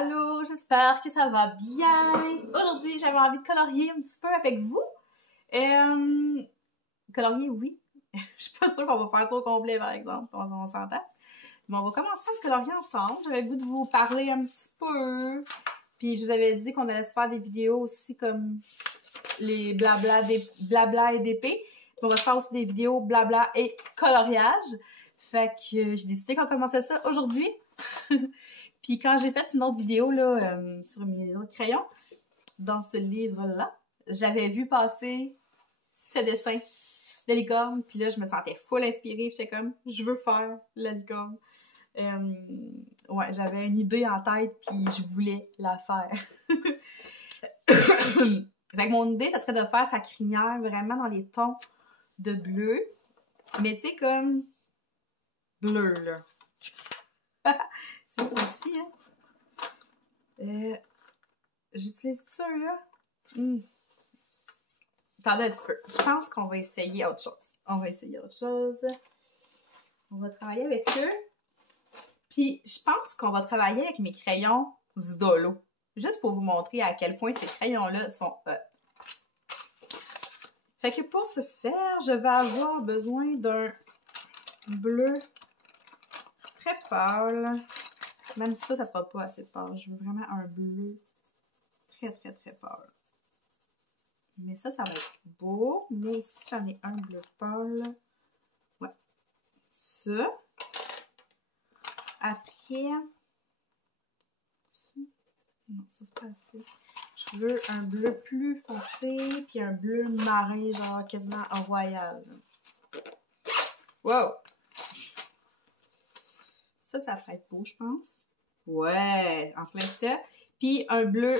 Allô, j'espère que ça va bien. Aujourd'hui, j'avais envie de colorier un petit peu avec vous. Colorier, oui. Je suis pas sûre qu'on va faire ça au complet, par exemple. On s'entend. Mais on va commencer à colorier ensemble. J'avais le goût de vous parler un petit peu. Puis je vous avais dit qu'on allait se faire des vidéos aussi comme les blabla et DP. On va se faire aussi des vidéos blabla et coloriage. Fait que j'ai décidé qu'on commençait ça aujourd'hui. Puis quand j'ai fait une autre vidéo là, sur mes autres crayons, dans ce livre-là, j'avais vu passer ce dessin de licorne. Puis là, je me sentais full inspirée. Puis j'étais comme, je veux faire la licorne. Ouais, j'avais une idée en tête, puis je voulais la faire. Fait que mon idée, ça serait de faire sa crinière vraiment dans les tons de bleu. Mais tu sais, comme bleu, là. C'est beau aussi, hein? J'utilise ça, là. Attendez un petit peu. Je pense qu'on va essayer autre chose. On va travailler avec eux. Puis, je pense qu'on va travailler avec mes crayons du Dolo. Juste pour vous montrer à quel point ces crayons-là sont hot. Fait que pour ce faire, je vais avoir besoin d'un bleu très pâle. Même ça, ça sera pas assez pâle. Je veux vraiment un bleu très, très, très pâle. Mais ça va être beau. Mais ici, j'en ai un bleu pâle. Ouais. Ça. Après... Non, ça, c'est pas assez. Je veux un bleu plus foncé, puis un bleu marin, genre quasiment en royal. Wow! Ça va être beau, je pense. Ouais, en plein ça. Puis un bleu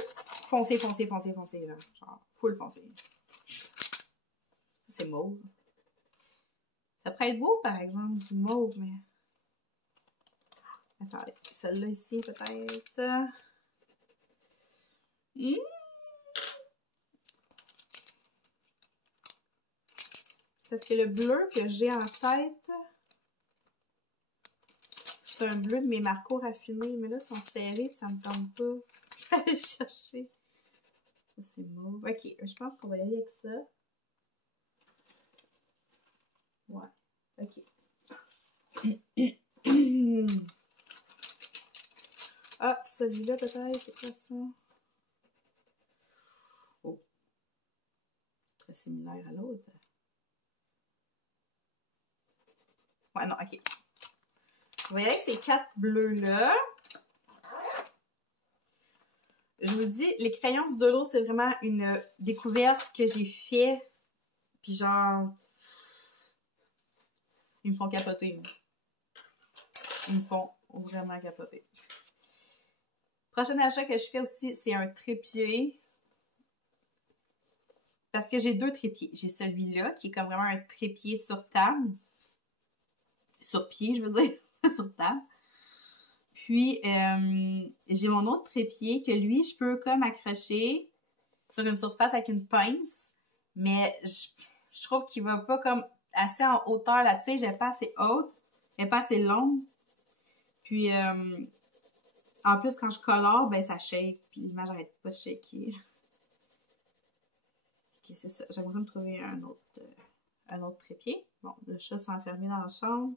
foncé, là. Genre, full foncé. C'est mauve. Ça pourrait être beau, par exemple, du mauve, mais... Attendez, celle-là ici, peut-être. Parce que le bleu que j'ai en tête, c'est un bleu de mes Marco raffinés, mais là, ils sont serrés et ça me tente pas. Je vais aller chercher. Ça, c'est mauve. Ok, je pense qu'on va y aller avec ça. Ouais, ok. Ah, celui-là, peut-être, c'est quoi ça? Oh. Très similaire à l'autre. Ouais, non, ok. On va y aller avec ces 4 bleus-là. Je vous dis, les crayons du Dolo, c'est vraiment une découverte que j'ai fait. Puis genre, ils me font capoter. Ils me font vraiment capoter. Prochain achat que je fais aussi, c'est un trépied. Parce que j'ai 2 trépieds. J'ai celui-là, qui est comme vraiment un trépied sur table. Sur pied, je veux dire. Sur table. Puis, j'ai mon autre trépied que lui, je peux comme accrocher sur une surface avec une pince. Mais je trouve qu'il va pas comme assez en hauteur. La tige n'est pas assez haute. Elle n'est pas assez longue. Puis, en plus, quand je colore, ben ça shake. Puis l'image n'arrête pas de shaker. Ok, c'est ça. J'aimerais me trouver un autre trépied. Bon, le chat s'est enfermé dans la chambre.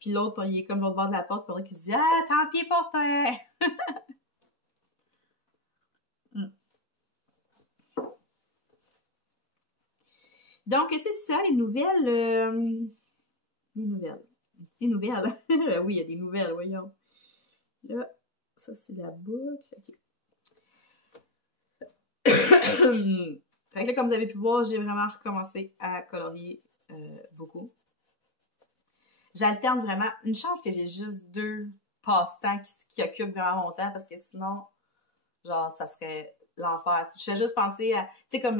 Puis l'autre, il est comme l'autre bord de la porte pendant qu'il se dit « Ah, tant pis pour toi! » Donc, c'est ça, les nouvelles. Les nouvelles. Des nouvelles. Oui, il y a des nouvelles, voyons. Là, ça, c'est la boucle. OK. Fait que là, comme vous avez pu voir, j'ai vraiment recommencé à colorier beaucoup. J'alterne vraiment. Une chance que j'ai juste 2 passe-temps qui occupent vraiment mon temps parce que sinon, genre, ça serait l'enfer. Je fais juste penser à, tu sais, comme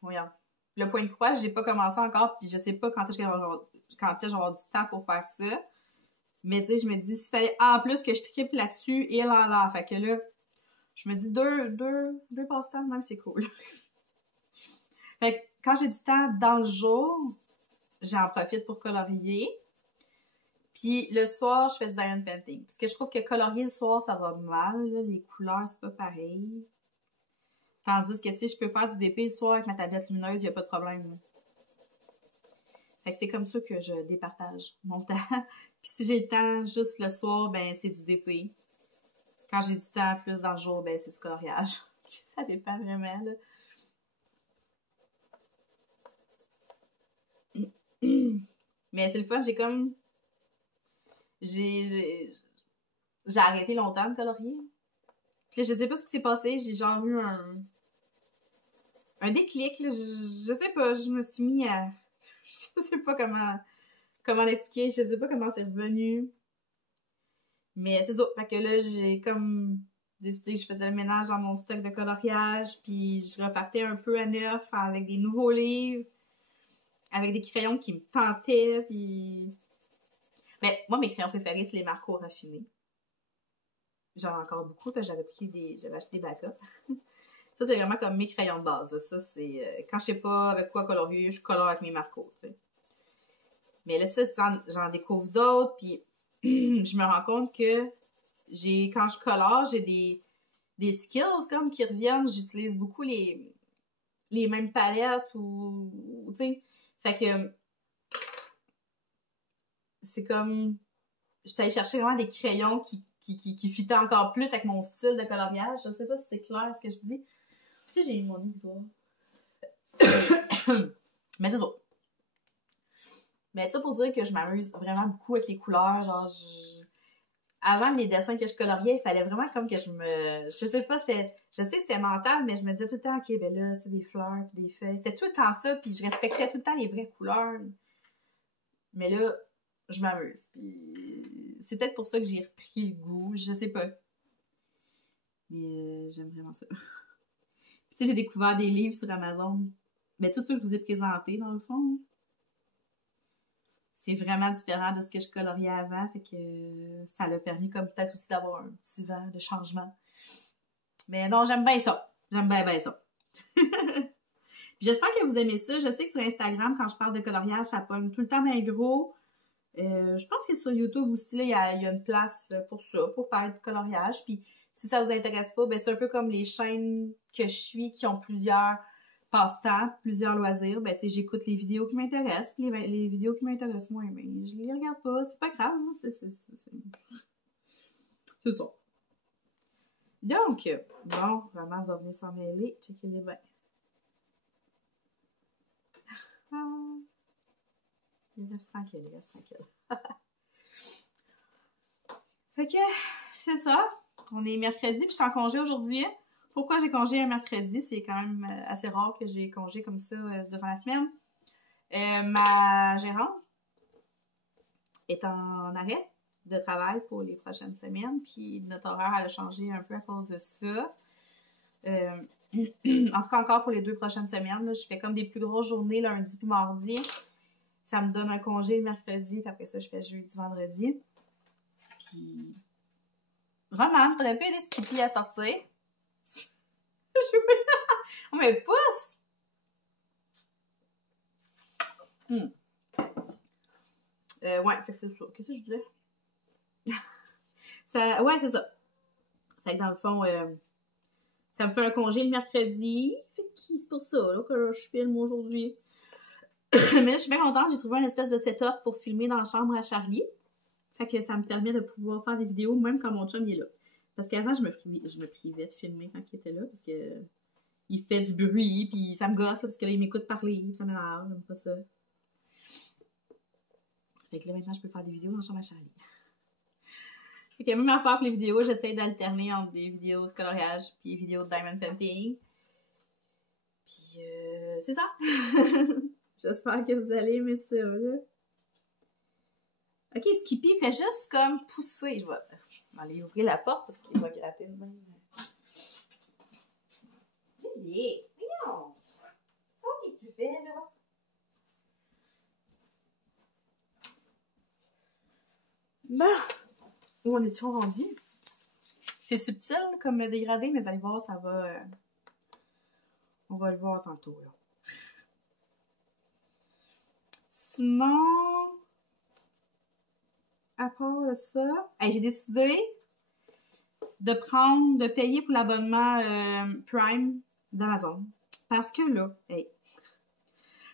voyons, le point de croix, j'ai pas commencé encore puis je sais pas quand est-ce que je vais avoir du temps pour faire ça. Mais tu sais, je me dis, s'il fallait en plus que je triple là-dessus et là. Fait que là, je me dis deux passe-temps même, c'est cool. Fait que quand j'ai du temps dans le jour, j'en profite pour colorier. Puis le soir, je fais du diamond painting. Parce que je trouve que colorier le soir, ça va mal. Là. Les couleurs, c'est pas pareil. Tandis que, tu sais, je peux faire du DP le soir avec ma tablette lumineuse, il n'y a pas de problème. Là. Fait que c'est comme ça que je départage mon temps. Puis si j'ai le temps juste le soir, ben c'est du DP. Quand j'ai du temps plus dans le jour, ben c'est du coloriage. Ça dépend vraiment, là. Mais c'est le fun, j'ai comme... J'ai arrêté longtemps de colorier. Puis là, je sais pas ce qui s'est passé, j'ai genre eu un déclic, là. Je sais pas, je me suis mis à... Je sais pas comment l'expliquer, je sais pas comment c'est revenu. Mais c'est ça, fait que là, j'ai comme décidé que je faisais le ménage dans mon stock de coloriage, puis je repartais un peu à neuf avec des nouveaux livres, avec des crayons qui me tentaient, puis... Ben, moi, mes crayons préférés, c'est les Marco raffinés. J'en ai encore beaucoup, parce que j'avais acheté des backups. Ça, c'est vraiment comme mes crayons de base. Ça, c'est... quand je sais pas avec quoi colorier, je colore avec mes Marco, tu sais. Mais là, ça, j'en découvre d'autres, puis je me rends compte que quand je colore, j'ai des skills comme qui reviennent. J'utilise beaucoup les mêmes palettes ou tu sais. Fait que c'est comme... J'étais allée chercher vraiment des crayons qui fitaient encore plus avec mon style de coloriage. Je sais pas si c'est clair ce que je dis. Tu sais, j'ai eu mon histoire. Mais c'est ça. Mais ça pour dire que je m'amuse vraiment beaucoup avec les couleurs. Genre, avant les dessins que je coloriais, il fallait vraiment comme que je sais pas, je sais que c'était mental, mais je me disais tout le temps, ok, ben là, tu sais, des fleurs, puis des feuilles. C'était tout le temps ça, puis je respectais tout le temps les vraies couleurs. Mais là, je m'amuse. Puis c'est peut-être pour ça que j'ai repris le goût, je sais pas. Mais j'aime vraiment ça. Puis tu sais, j'ai découvert des livres sur Amazon. Mais tout ça que je vous ai présenté, dans le fond. C'est vraiment différent de ce que je coloriais avant, fait que ça l'a permis comme peut-être aussi d'avoir un petit vent de changement. Mais non, j'aime bien ça. J'aime bien, bien ça. J'espère que vous aimez ça. Je sais que sur Instagram, quand je parle de coloriage, ça pogne tout le temps bien gros. Je pense que sur YouTube aussi, là, il y a une place pour ça, pour parler de coloriage. Puis si ça vous intéresse pas, ben c'est un peu comme les chaînes que je suis qui ont plusieurs passe-temps, plusieurs loisirs. Ben tu sais, j'écoute les vidéos qui m'intéressent, puis les vidéos qui m'intéressent moins, ben je les regarde pas. C'est pas grave, hein? C'est ça. Donc, bon, vraiment, va venir s'en mêler. Checker les bains. Ah, il reste tranquille, il reste tranquille. Fait que, c'est ça. On est mercredi, puis je suis en congé aujourd'hui. Pourquoi j'ai congé un mercredi? C'est quand même assez rare que j'ai congé comme ça durant la semaine. Ma gérante est en arrêt de travail pour les prochaines semaines, puis notre horaire elle a changé un peu à cause de ça. En tout cas, encore pour les 2 prochaines semaines, là, je fais comme des plus grosses journées lundi puis mardi. Ça me donne un congé le mercredi, puis après ça, je fais jeudi, vendredi. Puis, Roman, t'aurais pu aider Skippy à sortir. On me pousse! Ouais, fait que c'est ça. Qu'est-ce que je disais? Ouais, c'est ça. Fait que dans le fond, ça me fait un congé le mercredi. Fait que c'est pour ça là, que je filme aujourd'hui. Mais là, je suis bien contente. J'ai trouvé une espèce de setup pour filmer dans la chambre à Charlie. Fait que ça me permet de pouvoir faire des vidéos même quand mon chum est là. Parce qu'avant, je me privais de filmer quand il était là. Parce que il fait du bruit, puis ça me gosse, là, parce que là, il m'écoute parler, ça m'énerve, j'aime pas ça. Fait que là, maintenant, je peux faire des vidéos dans la chambre à Charlie. Fait que même affaire pour les vidéos, j'essaie d'alterner entre des vidéos de coloriage puis des vidéos de diamond painting. Puis, c'est ça! J'espère que vous allez aimer ça, là. Ok, Skippy fait juste comme pousser. Je vais aller ouvrir la porte parce qu'il va gratter de même. Bébé, voyons! Qu'est-ce que tu fais, là? Bon! Où en est-on rendu? C'est subtil comme dégradé, mais vous allez voir, ça va... on va le voir tantôt, là. Sinon... à part ça, hey, j'ai décidé de payer pour l'abonnement Prime d'Amazon. Parce que là, hey,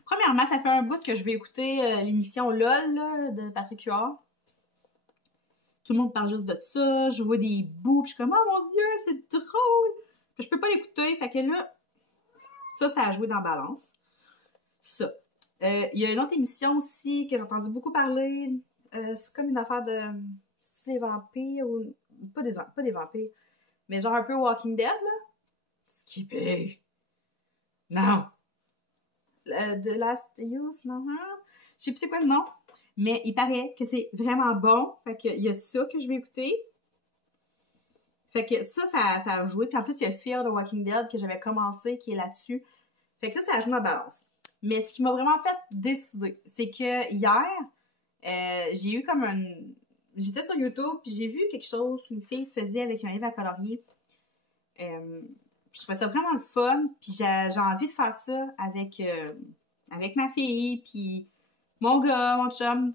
premièrement, ça fait un bout que je vais écouter l'émission LOL là, de Patrick Huard. Tout le monde parle juste de ça. Je vois des bouts, puis je suis comme, oh mon Dieu, c'est drôle. Puis je peux pas l'écouter. Fait que là, ça a joué dans la balance. Ça. Il y a une autre émission aussi que j'ai entendu beaucoup parler. C'est comme une affaire de. C'est-tu les vampires ou. Pas des vampires. Mais genre un peu Walking Dead, là. Skipper. Non. The Last Use, non? Je sais plus c'est quoi le nom. Mais il paraît que c'est vraiment bon. Fait qu'il y a ça que je vais écouter. Fait que ça a joué. Puis en plus, il y a Fear the Walking Dead que j'avais commencé, qui est là-dessus. Fait que ça a joué ma balance. Mais ce qui m'a vraiment fait décider, c'est que hier, j'ai eu comme j'étais sur YouTube, puis j'ai vu quelque chose qu'une fille faisait avec un livre à colorier. Je trouvais ça vraiment le fun, puis j'ai envie de faire ça avec ma fille, puis mon gars, mon chum.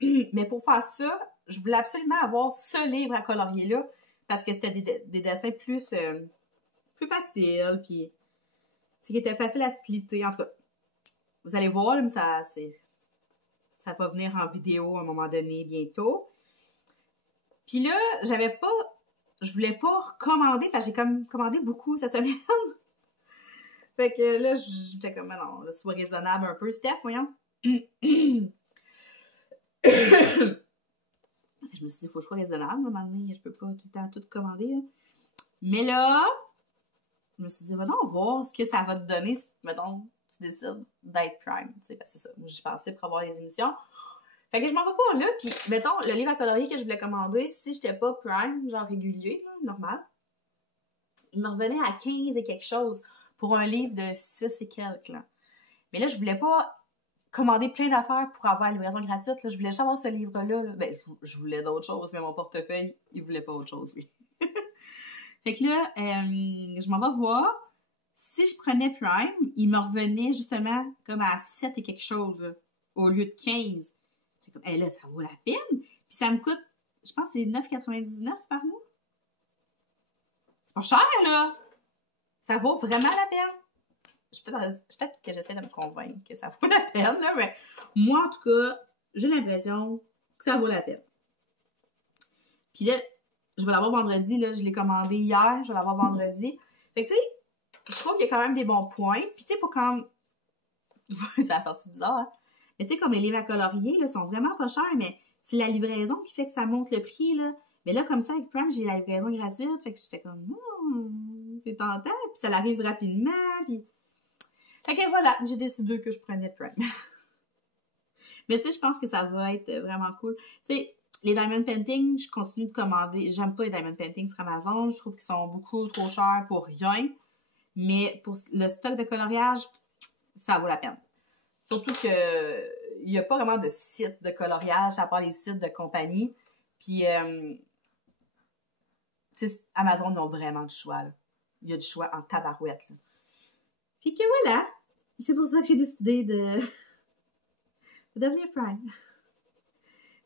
Mais pour faire ça, je voulais absolument avoir ce livre à colorier-là, parce que c'était des dessins plus faciles, puis qui était facile à splitter. En tout cas, vous allez voir, là, mais ça va venir en vidéo à un moment donné, bientôt. Puis là, je voulais pas recommander, parce que j'ai comme commandé beaucoup cette semaine. Fait que là, j'étais comme, non, là, sois raisonnable un peu, Steph, voyons. Je me suis dit, il faut que je sois raisonnable, à un moment donné, je peux pas tout le temps tout commander. Là. Mais là, je me suis dit, va donc voir ce que ça va te donner si, mettons, tu décides d'être Prime. Tu sais, parce que c'est ça. Moi, j'y pensais pour avoir les émissions. Fait que je m'en vais voir là, puis mettons, le livre à colorier que je voulais commander, si j'étais pas Prime, genre régulier, là, normal, il me revenait à 15 et quelque chose pour un livre de 6 et quelques, là. Mais là, je voulais pas commander plein d'affaires pour avoir la livraison gratuite, là. Je voulais juste avoir ce livre-là, là. Ben, je voulais d'autres choses, mais mon portefeuille, il voulait pas autre chose, lui. Fait que là, je m'en vais voir. Si je prenais Prime, il me revenait justement comme à 7 et quelque chose, là, au lieu de 15. J'ai comme, là, ça vaut la peine. Puis ça me coûte, je pense que c'est 9,99 par mois. C'est pas cher, là. Ça vaut vraiment la peine. Peut-être que j'essaie de me convaincre que ça vaut la peine, là, mais moi, en tout cas, j'ai l'impression que ça vaut la peine. Puis là, je vais l'avoir vendredi, là. Je l'ai commandé hier, je vais l'avoir vendredi. Fait que, tu sais, je trouve qu'il y a quand même des bons points. Puis, tu sais, pour quand... ça a sorti bizarre, hein? Mais tu sais, comme les livres à colorier, là, sont vraiment pas chers, mais c'est la livraison qui fait que ça monte le prix, là. Mais là, comme ça, avec Prime, j'ai la livraison gratuite. Fait que j'étais comme, non, c'est tentant. Puis ça arrive rapidement. Puis... Fait que voilà, j'ai décidé que je prenais Prime. Mais tu sais, je pense que ça va être vraiment cool. Tu sais, les Diamond Painting, je continue de commander. J'aime pas les Diamond Painting sur Amazon. Je trouve qu'ils sont beaucoup trop chers pour rien. Mais pour le stock de coloriage, ça vaut la peine. Surtout que il n'y a pas vraiment de site de coloriage à part les sites de compagnie. Puis, tu sais, Amazon, ils ont vraiment du choix, là. Il y a du choix en tabarouette, là. Puis que voilà, c'est pour ça que j'ai décidé de devenir Prime.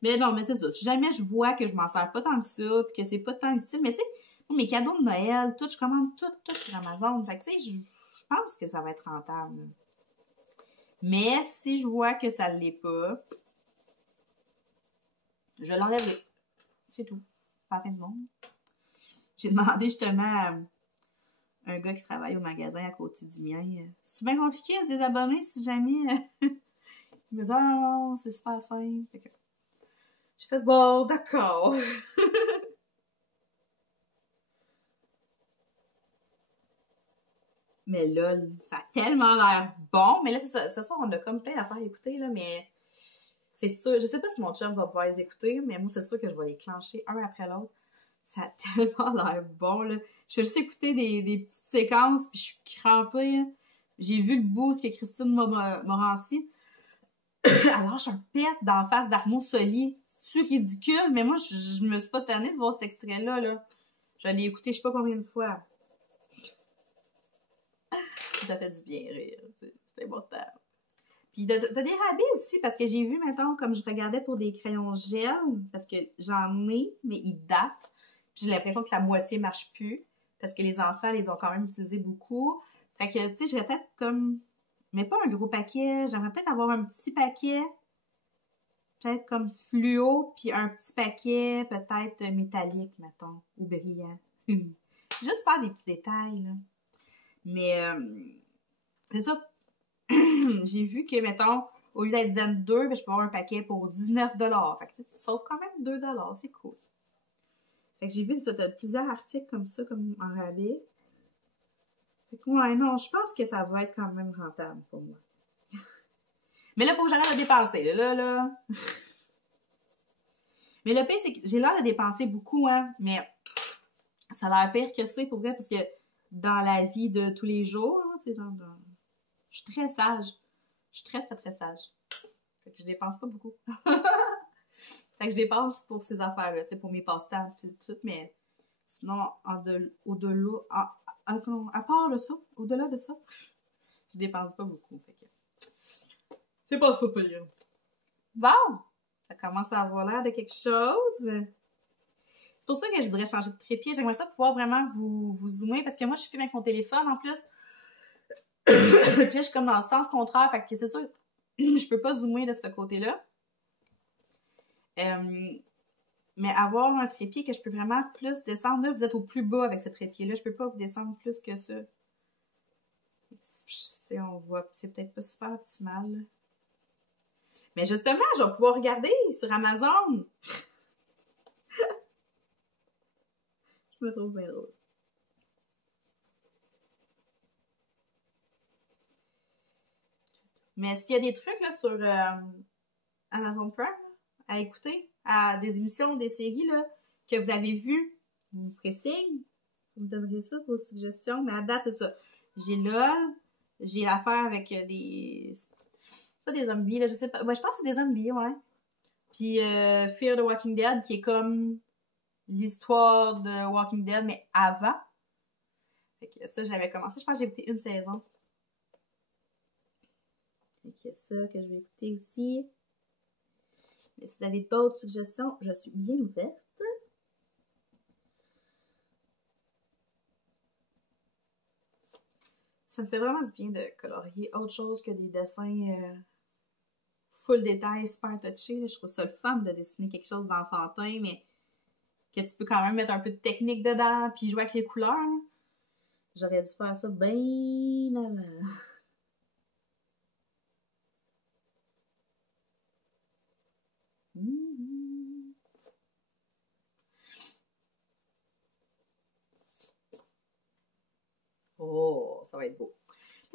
Mais non, mais c'est ça. Si jamais je vois que je m'en sers pas tant que ça, puis que c'est pas tant utile, mais tu sais, mes cadeaux de Noël, tout, je commande tout sur Amazon. Fait que tu sais, je pense que ça va être rentable. Mais si je vois que ça ne l'est pas, je l'enlèverai. C'est tout. Pas la fin du monde. J'ai demandé justement à un gars qui travaille au magasin à côté du mien. C'est bien compliqué de se désabonner si jamais. Il me dit, ah non, c'est super simple. Fait que j'ai fait, bon, d'accord. Mais là, ça a tellement l'air bon. Mais là, c'est ça. Ce soir, on a comme plein d'affaires à écouter, là, mais c'est sûr. Je sais pas si mon chum va pouvoir les écouter, mais moi, c'est sûr que je vais les clencher un après l'autre. Ça a tellement l'air bon, là. Je vais juste écouter des petites séquences, puis je suis crampée, hein. J'ai vu le bout que Christine Morancy. Alors, je suis un pet d'en face d'Arnaud Soli. C'est ridicule, mais moi, je me suis pas tannée de voir cet extrait-là, là. Je l'ai écouté je sais pas combien de fois. Ça fait du bien rire, c'est important. Puis t'as des rabais aussi, parce que j'ai vu, mettons, comme je regardais pour des crayons gel, parce que j'en ai, mais ils datent. Puis j'ai l'impression que la moitié marche plus, parce que les enfants les ont quand même utilisés beaucoup. Fait que, tu sais, j'aurais peut-être comme... Mais pas un gros paquet, j'aimerais peut-être avoir un petit paquet, peut-être comme fluo, puis un petit paquet peut-être métallique, mettons, ou brillant. Juste faire des petits détails, là. Mais, c'est ça. J'ai vu que, mettons, au lieu d'être 22, ben, je peux avoir un paquet pour 19 $. Fait que tu sauves quand même 2 $. C'est cool. Fait que j'ai vu ça, t'as plusieurs articles comme ça, comme en rabais. Fait que, ouais, non, je pense que ça va être quand même rentable pour moi. Mais là, il faut que j'arrête de dépenser. Là. Mais le pire, c'est que j'ai l'air de dépenser beaucoup, hein. Mais ça a l'air pire que c'est pour vrai, parce que dans la vie de tous les jours, hein, c'est je suis très sage. Je suis très, très, très sage. Fait que je dépense pas beaucoup. Fait que je dépense pour ces affaires-là, tu sais, pour mes passe-temps, pis tout, mais sinon, au-delà, à part de ça, au-delà de ça, je dépense pas beaucoup. Fait que c'est pas ça payant. Bon! Ça commence à avoir l'air de quelque chose. C'est pour ça que je voudrais changer de trépied. J'aimerais ça pouvoir vraiment vous zoomer, parce que moi, je filme avec mon téléphone, en plus. Puis là, je suis comme dans le sens contraire, fait que c'est sûr, je peux pas zoomer de ce côté-là. Mais avoir un trépied que je peux vraiment plus descendre. Là, vous êtes au plus bas avec ce trépied-là. Je peux pas vous descendre plus que ça. On voit, c'est peut-être pas super optimal. Là. Mais justement, je vais pouvoir regarder sur Amazon. Je me trouve bien drôle. Mais s'il y a des trucs là, sur Amazon Prime là, à écouter, à des émissions, des séries là, que vous avez vues, vous me ferez signe. Vous me donnerez ça, vos suggestions. Mais à date, c'est ça. J'ai LOL, j'ai l'affaire avec des... Pas des zombies, là, je sais pas. Ouais, je pense que c'est des zombies, ouais. Puis Fear the Walking Dead, qui est comme l'histoire de Walking Dead, mais avant. Fait que ça, j'avais commencé. Je pense que j'ai écouté une saison. Fait que ça, que je vais écouter aussi. Mais si vous avez d'autres suggestions, je suis bien ouverte. Ça me fait vraiment du bien de colorier autre chose que des dessins full détail, super touché. Je trouve ça le fun de dessiner quelque chose d'enfantin, mais que tu peux quand même mettre un peu de technique dedans, puis jouer avec les couleurs. J'aurais dû faire ça bien avant. Oh, ça va être beau.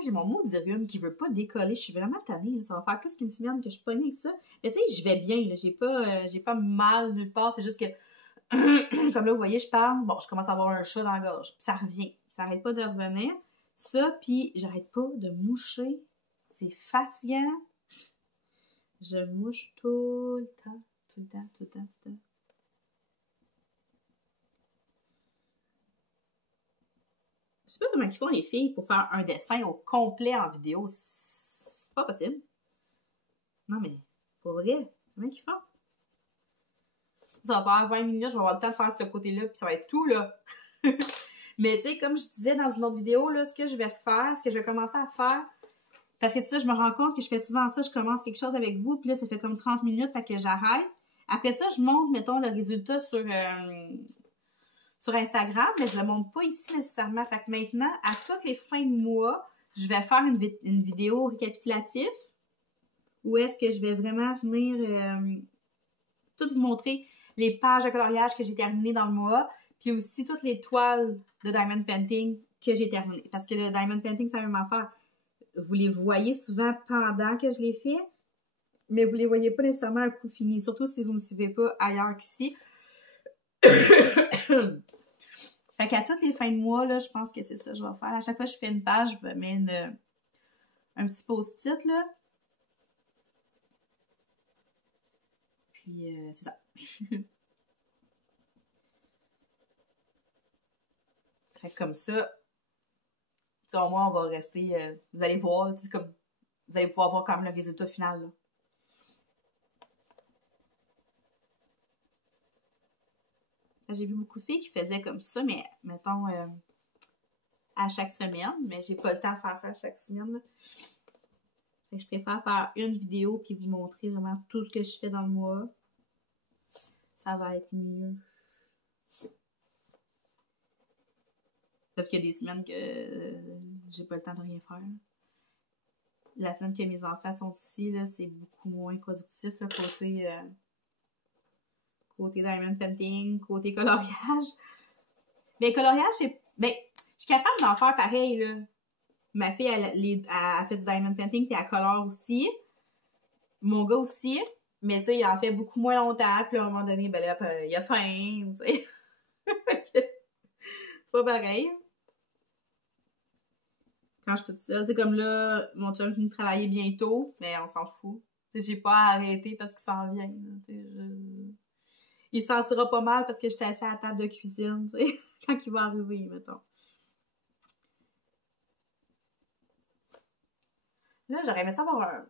J'ai mon maudit rhume qui veut pas décoller. Je suis vraiment tannée. Ça va faire plus qu'une semaine que je suis pognée avec ça. Mais tu sais, je vais bien. J'ai pas mal nulle part. C'est juste que, comme là, vous voyez, je parle. Bon, je commence à avoir un chat dans la gorge. Ça revient. Ça arrête pas de revenir. Ça, puis j'arrête pas de moucher. C'est fatigant. Je mouche tout le temps. Tout le temps, tout le temps, tout le temps. Je sais pas comment ils font les filles pour faire un dessin au complet en vidéo. C'est pas possible. Non, mais pour vrai, comment ils font? Ça va faire 20 minutes, je vais avoir le temps de faire ce côté-là, puis ça va être tout, là. Mais tu sais, comme je disais dans une autre vidéo, là, ce que je vais faire, ce que je vais commencer à faire, parce que ça, je me rends compte que je fais souvent ça, je commence quelque chose avec vous, puis là, ça fait comme 30 minutes, fait que j'arrête. Après ça, je montre, mettons, le résultat sur Instagram, mais je le montre pas ici nécessairement. Fait que maintenant, à toutes les fins de mois, je vais faire une vidéo récapitulative où est-ce que je vais vraiment venir tout vous montrer les pages de coloriage que j'ai terminées dans le mois, puis aussi toutes les toiles de Diamond Painting que j'ai terminées. Parce que le Diamond Painting, c'est la même affaire. Vous les voyez souvent pendant que je les fais, mais vous les voyez pas nécessairement à coup fini, surtout si vous me suivez pas ailleurs qu'ici. Fait qu'à toutes les fins de mois, là, je pense que c'est ça que je vais faire. À chaque fois que je fais une page, je vais mettre un petit post-it, là. Puis, c'est ça. Fait que comme ça, au moins, on va rester... vous allez voir, c'est comme vous allez pouvoir voir quand même le résultat final. Là. J'ai vu beaucoup de filles qui faisaient comme ça, mais mettons à chaque semaine, mais j'ai pas le temps de faire ça à chaque semaine. Là. Fait que je préfère faire une vidéo puis vous montrer vraiment tout ce que je fais dans le mois. Ça va être mieux. Parce qu'il y a des semaines que j'ai pas le temps de rien faire. La semaine que mes enfants sont ici, là, c'est beaucoup moins productif, là, côté diamond painting, côté coloriage. Mais coloriage, c'est... Ben, je suis capable d'en faire pareil, là. Ma fille, elle fait du diamond painting, puis elle colore aussi. Mon gars aussi. Mais, tu sais, il en fait beaucoup moins longtemps. Puis, à un moment donné, ben là, il a faim, tu sais. C'est pas pareil. Quand je suis toute seule. Tu sais, comme là, mon chum finit de travailler bientôt, mais on s'en fout. Tu sais, j'ai pas à arrêter parce qu'il s'en vient. Tu sais, il se sentira pas mal parce que j'étais assise à la table de cuisine, tu sais, quand il va arriver, mettons. Là, j'aurais aimé ça avoir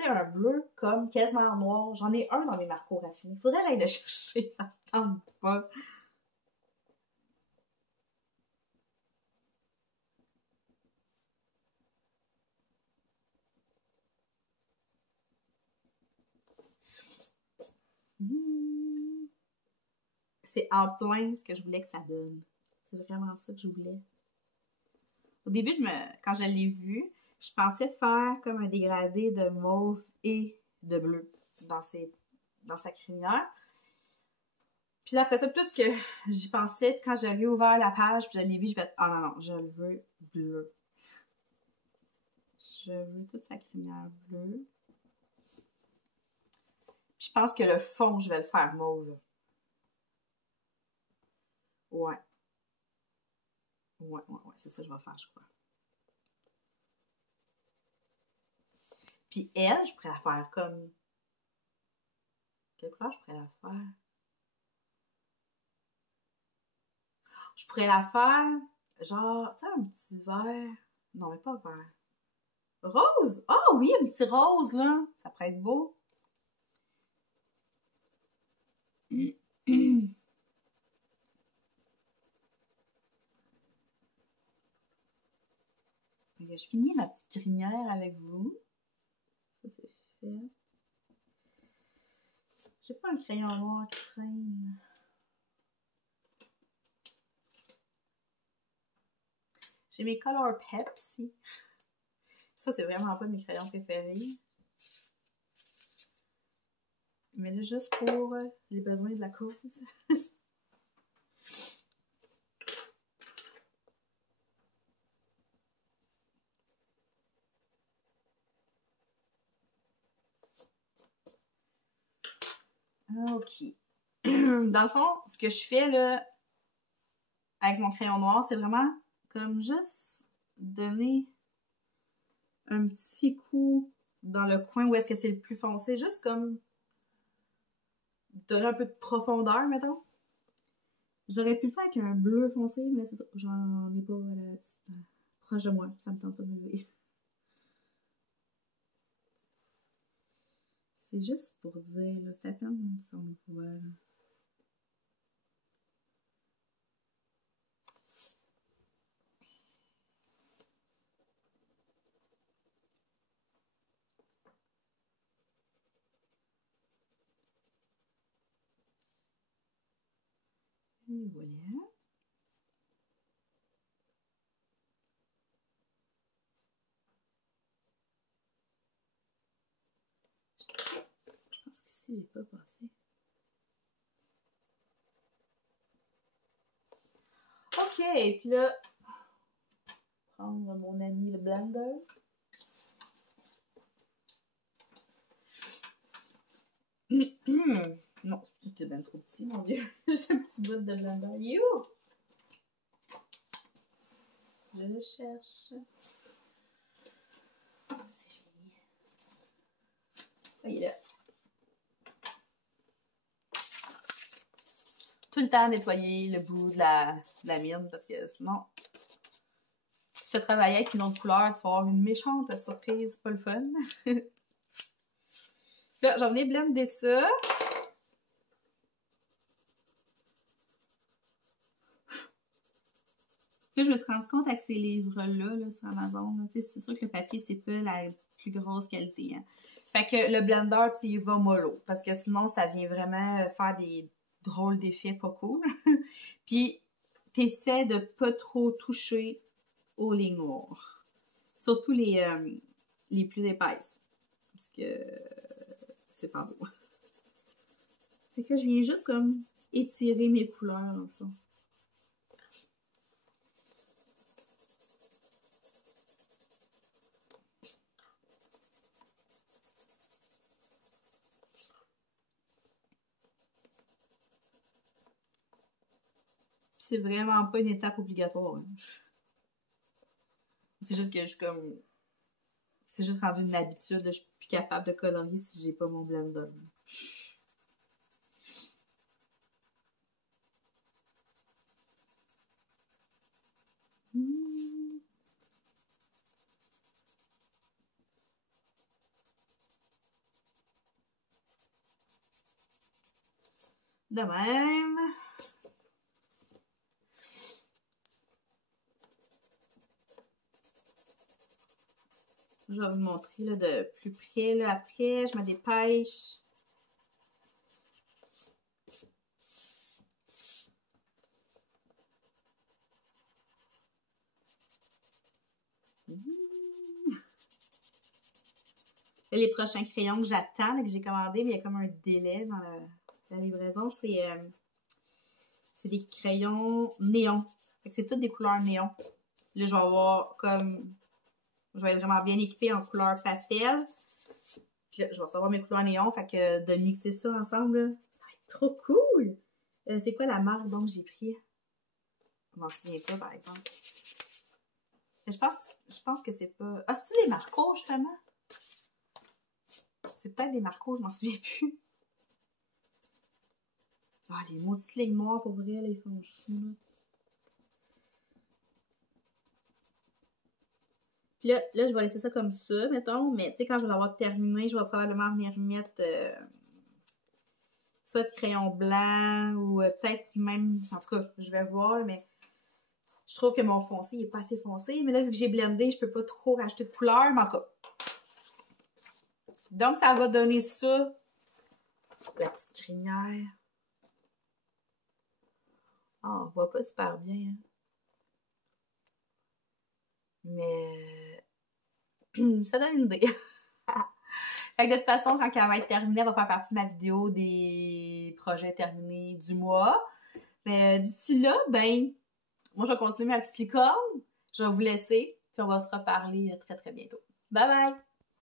un bleu comme quasiment noir. J'en ai un dans mes marcos raffinés. Faudrait que j'aille le chercher, ça me tente pas. C'est en plein ce que je voulais que ça donne. C'est vraiment ça que je voulais. Au début, quand je l'ai vu, je pensais faire comme un dégradé de mauve et de bleu dans sa crinière. Puis après ça, plus que j'y pensais, quand j'ai réouvert la page, puis je l'ai vu, je vais ah non, non, je le veux bleu. Je veux toute sa crinière bleue. Puis je pense que le fond, je vais le faire mauve. Ouais. Ouais, c'est ça que je vais faire, je crois. Puis elle, je pourrais la faire comme... Quelle couleur je pourrais la faire? Je pourrais la faire, genre, tu sais, un petit vert. Non, mais pas vert. Rose? Ah oh, oui, un petit rose, là. Ça pourrait être beau. Je finis ma petite crinière avec vous. Ça, c'est fait. J'ai pas un crayon noir qui traîne. J'ai mes Color Pepsi. Ça, c'est vraiment pas mes crayons préférés. Mais là, juste pour les besoins de la cause. OK. Dans le fond, ce que je fais là, avec mon crayon noir, c'est vraiment comme juste donner un petit coup dans le coin où est-ce que c'est le plus foncé. Juste comme donner un peu de profondeur, mettons. J'aurais pu le faire avec un bleu foncé, mais c'est ça. J'en ai pas proche de moi. Ça me tente pas de me lever. C'est juste pour dire, là, c'est à peine si on le voit, là. Et voilà. Je pense qu'ici, j'ai pas passé. OK, puis là, prendre mon ami le blender. Non, c'était bien trop petit, mon Dieu. Juste un petit bout de blender. You! Je le cherche. Oh, c'est génial. Oh, il est là. Tout le temps nettoyer le bout de la mine parce que sinon, Si tu as travaillé avec une autre couleur, tu vas avoir une méchante surprise, pas le fun. Là, j'en ai blendé ça. Là, je me suis rendu compte avec ces livres-là là, sur Amazon, c'est sûr que le papier, c'est pas la plus grosse qualité. Hein. Fait que le blender, tu y vas mollo. Parce que sinon, ça vient vraiment faire des drôles d'effets pas cool. Puis, t'essaies de pas trop toucher aux lignes noires. Surtout les plus épaisses. Parce que c'est pas beau. Fait que je viens juste comme étirer mes couleurs, en fait. C'est vraiment pas une étape obligatoire. Hein. C'est juste que je suis comme... C'est juste rendu une habitude. Là. Je suis plus capable de colorier si j'ai pas mon blender. De même... Je vais vous montrer là, de plus près. Là, après, je me dépêche. Là, les prochains crayons que j'attends, que j'ai commandés, mais il y a comme un délai dans la livraison, c'est des crayons néons. Fait que c'est toutes des couleurs néons. Là, je vais avoir comme... Je vais être vraiment bien équipée en couleur pastel. Puis là, je vais savoir mes couleurs néons. Fait que de mixer ça ensemble, là, ça va être trop cool! C'est quoi la marque donc j'ai pris? Je m'en souviens pas, par exemple. Je pense que c'est pas... Ah, c'est-tu des Marco, justement? C'est peut-être des Marco, je m'en souviens plus. Ah, les maudites lignes noires, pour vrai, là, ils font chou, là. Puis là, je vais laisser ça comme ça, mettons. Mais, tu sais, quand je vais l'avoir terminé, je vais probablement venir mettre soit du crayon blanc ou peut-être même... En tout cas, je vais voir, mais je trouve que mon foncé, il est pas assez foncé. Mais là, vu que j'ai blendé, je peux pas trop rajouter de couleur, mais en tout cas. Donc, ça va donner ça. La petite crinière. Ah, on voit pas super bien. Hein. Mais ça donne une idée. Fait que de toute façon, quand elle va être terminée, elle va faire partie de ma vidéo des projets terminés du mois. Mais d'ici là, ben, moi, je vais continuer ma petite licorne. Je vais vous laisser. Puis on va se reparler très, très bientôt. Bye bye!